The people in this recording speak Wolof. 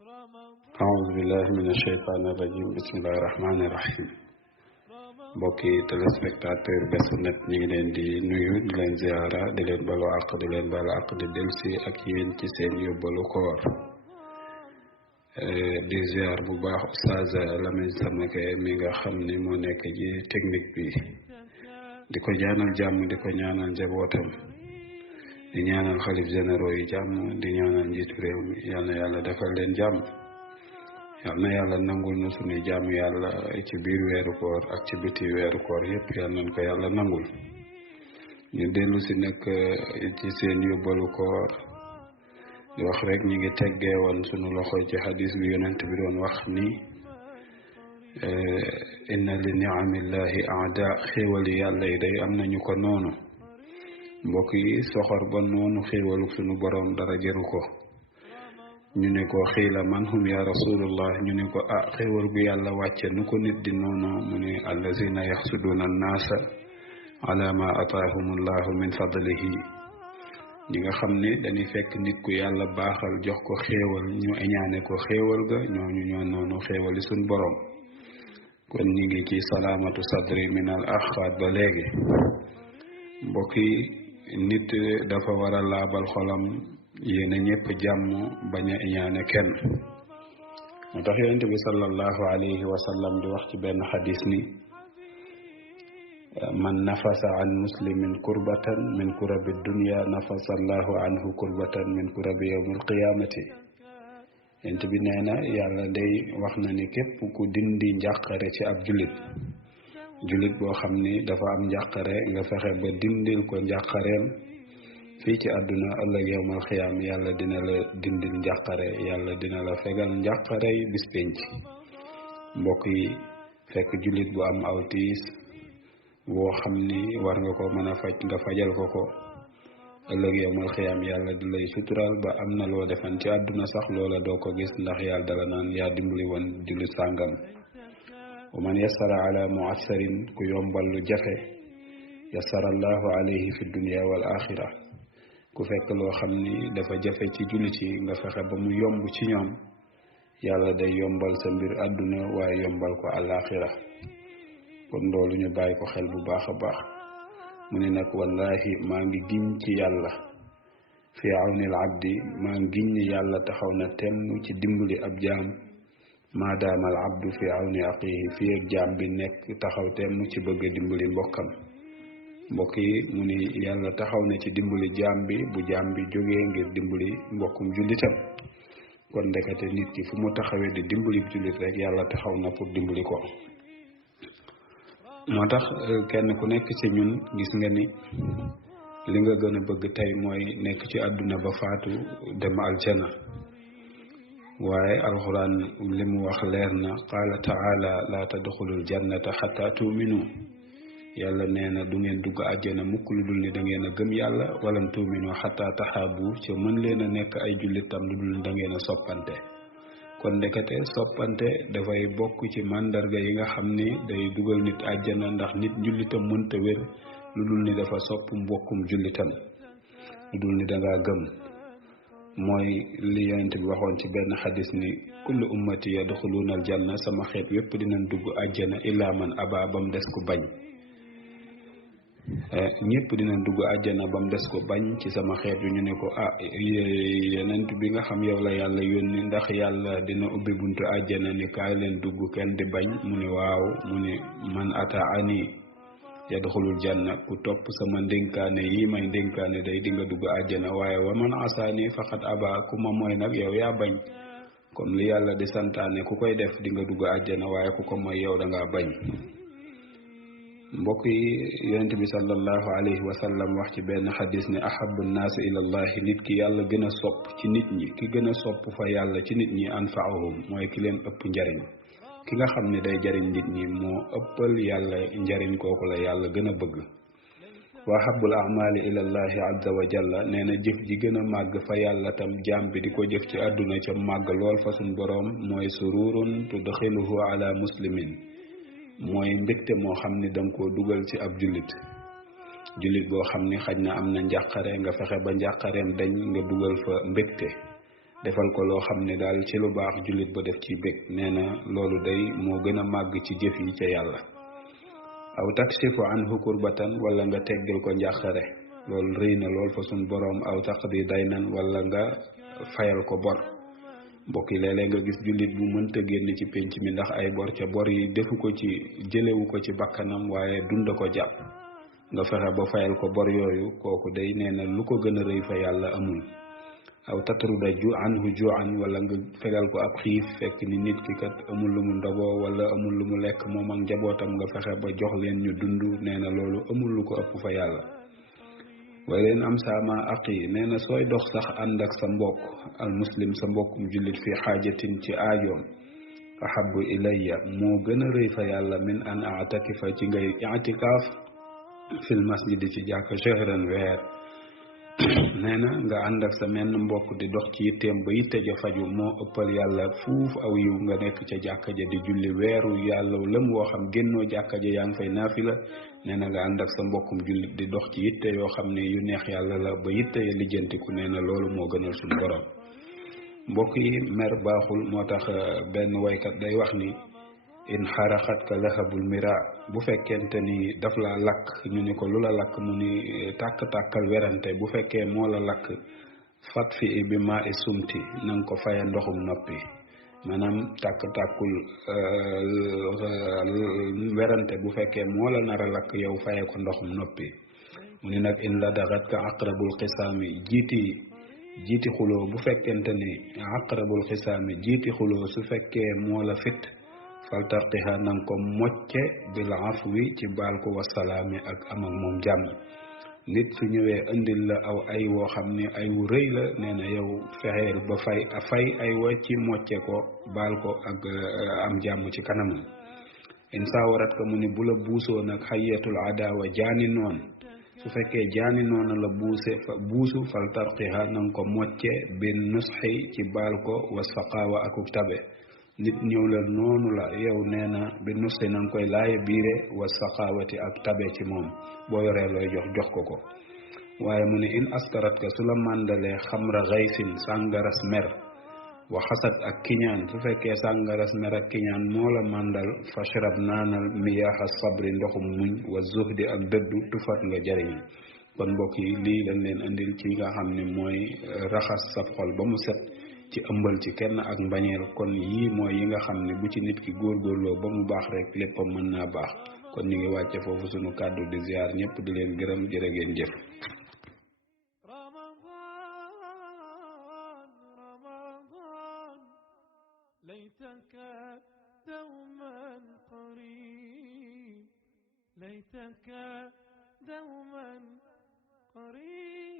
أعوذ بالله من الشيطان الرجيم بسم الله الرحمن الرحيم mbokki téléspectateur Bés Net ñi ngi leen di nuyu di leen ziara di leen balu àq di leen balu àq di delsi ak yéen ci seen yóbbalu koor di ziar bu baax Oustaz Lamine Samake mi nga xam ni moo nekk ci technique bi di ko ñaanal jàmm di ko ñaanal njabootam di ñaanal xalif généraux yi jàmm di ñaanal njiitu réew mi yal na yàlla defal leen jàmm yal na yàlla nangul nu suñuy jàmm yàlla ci biir weeru koor ak ci biti weeru koor yépp yal nañ ko yàlla nangul ñu dellu si nag ci seen yóbbalu koor di wax rek ñi ngi teggee woon sunu loxo ci xadis bi yonent bi doon wax ni inna li ni'amillahi aada xéewali yàlla yi day am nañu ko noonu mbokk yi soxor ba noonu xéewalu sunu borom dara jëru ko ñu ne ko xiila man hum ya rasulullah ñu ne ko xéewal gu yàlla wàcce nu ko nit di noonu mu ne allazina yaxsuduna annaasa ala ma ataahumullahu min fadlihi ñi nga xam ne dañuy fekk nit ku yàlla baaxal jox ko xéewal ñu eñaane ko xéewal ga ñooñu ñoo noonu xéewali suñ borom kon ñi ngi ci salaamatu sadri min al axaat ba léegi mbokk yi nit dafa war a laabal xolam yéena ñëpp jàmm bañ a iñaane kenn moo tax yonent bi sallallahu alayhi wa sallam di wax ci benn xadis ni man nafasa an muslimin kurbatan min kurabi dunya nafasa allahu anhu kurbatan min kurabi yawmil qiyamati yonent bi nee na yàlla day wax na ni képp ku dindi njàqare ci ab jullit boo xam ni dafa am njàqare nga fexe ba dindil ko njàqareem fii ci àdduna ëllëg yawmal xiyaam yàlla dina la dindil njàqare yàlla dina la fegal njàqare yi bis penc mbokk yi fekk jullit bu am aw tiis boo xam ni war nga ko mën a faj nga fajal ko ëllëg yawmal xiyaam yàlla di lay sutural ba am na loo defan ci àdduna sax loola doo ko gis ndax yàlla dala naan yaa dimbali woon jullit sàngam wa man yassara ala mu'assarin ku yombal lu jafe yassara allahu alayhi fi dunya wal axira ku fekk loo xam ni dafa jafe ci jullit yi nga fexe ba mu yomb ci ñoom yàlla day yombal sa mbir àdduna waaye yombal ko àllaaxira kon loolu ñu bàyyi ko xel bu baax a baax mu ne nag wallahi maa ngi giñ ci yàlla fi awnil abdi maa ngi giñ ni yàlla taxaw na temm ci dimbali ab jaam maadaama al abdu fi awni aqihi fi ak jaam bi nekk taxaw temm ci bëgg a dimbali mbokkam mbokk yi mu ni yàlla taxaw na ci dimbali jaam bi bu jaam bi jógee ngir dimbali mbokkum jullitam kon ndekete nit ki fu mu taxawee di dimbali jullit rek yàlla taxaw na pour dimbali ko moo tax kenn ku nekk ci ñun gis nga ni li nga gën a bëgg tey mooy nekk ci àdduna ba faatu dem aljana waaye alxuraan li mu wax leer na qaala taala laa tadxulul jannata xata tuuminu yàlla nee na du ngeen dugg àjjana mukk lu dul ni da ngeen a gëm yàlla walam tuuminu xata taxaabu ca mën leen a nekk ay jullitam lu dul da ngeen a soppante kon ndekete soppante dafay bokk ci màndarga yi nga xam ni day dugal nit àjjana ndax nit jullitam mënta wér lu dul ni dafa sopp mbokkum jullitam lu dul ni dangaa gëm mooy li yonent bi waxoon ci benn xadis ni kullu ummati yadxuluuna aljanna sama xeet wépp dinañ dugg àjjana illaa man aba bam des ko bañ ñëpp dinañ dugg àjjana bam des ko bañ ci sama xeet yu ñu ne ko yonent bi nga xam yow la yàlla yónni ndax yàlla dina ubbi buntu àjjana ni kaay leen dugg kenn di bañ mu ne waaw mu ne man ataani yadxulul janna ku topp sama ndénkaane yi may ndénkaane day di nga dugg àjjana waaye wa man asaani faqat aba ku ma mooy nag yow yaa bañ kon li yàlla di santaane ku koy def di nga dugg àjjana waaye ku ko mooy yow da ngaa bañ mbokk yi yonent bi sallallahu alayhi wa sallam wax ci benn xadis ne ahabu nnaasi ilallahi nit ki yàlla gën a sopp ci nit ñi ki gën a sopp fa yàlla ci nit ñi anfaahum mooy ki leen ëpp njariñ ki nga xam ne day jariñ nit ñi moo ëppal yàlla njariñ kooku la yàlla gën a bëgg wa ahabul amali ilallahi azza wa jalla nee na jëf ji gën a màgg fa yàlla tam jaam bi di ko jëf ci àdduna ca màgg lool fa suñ boroom mooy sururun tudxiluhu ala muslimin mooy mbégte moo xam ni danga koo dugal ci ab jullit boo xam ni xaj na am na njàqare nga fexe ba njàqareem dañ nga dugal fa mbégte defal ko loo xam ne daal ci lu baax jullit ba def ci bég nee na loolu day moo gën a màgg ci jëf yi ca yàlla. aw takshifu anhu kurbatan wala nga teggal ko njàqare loolu rëy na lool fa sun boroom. aw taqdi daynan wala nga fayal ko bor. mbokk yi léeg-léeg nga gis jullit bu mënta génn ci pénc mi ndax ay bor ca bor yi defu ko ci jëlewu ko ci bakkanam waaye dunda ko jàpp nga fexe ba fayal ko bor yooyu kooku day nee na lu ko gën a rëy fa yàlla amul. aw tatruda anhu ju'an wala nga fegal ko ab xiif fekk ni nit ki kat amul lu mu ndogoo wala amul lu mu lekk moom ak njabootam nga fexe ba jox leen ñu dund nee na loolu amul lu ko ëpp fa yàlla. waaye leen am saama aqi nee na sooy dox sax ànd ak sa mbokk al muslim sa mbokkum jullit fi xaajatin ci aajoom ahabu ilayya moo gën a rëy fa yàlla min an atakifa ci ngay i'tikaaf fil masjidi ci jàkka shahran weer. nee na nga ànd ak sa menn mbokk di dox ci yitteem ba yitte ja faju moo ëppal yàlla fuuf aw yiw nga nekk ca jàkka ja di julli weeru yàlla lëm woo xam génnoo jàkka ja yaa ngi fay naafila. nee na nga ànd ak sa mbokkum jullit di dox ci yitte yoo xam ne yu neex yàlla la ba yitte ya lijjantiku nee na loolu moo gënal suñu borom. mbokk yi mer baaxul moo tax benn waykat day wax ni in xaraxat ka lahabul mira bu fekkente ni daf la lakk ñu ni ko lu la lakk mu ni tàkk-tàkkal werante bu fekkee moo la lakk fat fi bi maa i sumti na nga ko faye ndoxum noppi. maanaam tàkk-tàkkul werante bu fekkee moo la nar a lakk yow faye ko ndoxum noppi. mu ni nag in la daxat ka aqrabul xisaami jiiti xuloo bu fekkente ni aqrabul xisaami jiiti xuloo su fekkee moo la fit fal tarqiha nanga ko mocce bil afwi ci baal ko wasalaami ak am ak moom jàmm. nit su ñëwee indil la aw ay woo xam ne ay wu rëy la nee na yow fexeel ba fay ay wa ci mocce ko baal ko ak am jàmm ci kanamam. in saawarat ka mu ni bu la buusoo nag xayatul adawa jaani noon su fekkee jaani noona la buusu fal tarqiha nanga ko mocce bin nusxi ci baal ko wasaqaawa akuk tabe. nit ñëw la noonu la yow nee na bi nusxi na nga koy laaye biire wa saqaawati ak tabe ci moom boo yoree looy jox ko. waaye mu ne in askarat ka su la màndalee xamra xaysin sàngaras mer wa xasad ak kiñaan su fekkee sàngaras mer ak kiñaan moo la màndal fashrab naanal miyaaxa sabri ndoxum muñ wa zuhdi ak dëddu tufat nga jariñ. kon mbokk yi lii lañ leen andil ci nga xam ne mooy raxas sab xol ba mu set ci ëmbal ci kenn ak mbañeel. kon yii mooy yi nga xam ne bu ci nit ki góorgóorloo ba mu baax rek léppam mën naa baax. kon ñu ngi wàcce foofu sunu kàddu di ziar ñëpp di leen gërëm jërë ngeen jëf. ليتك دوما قريب ليتك دوما قريب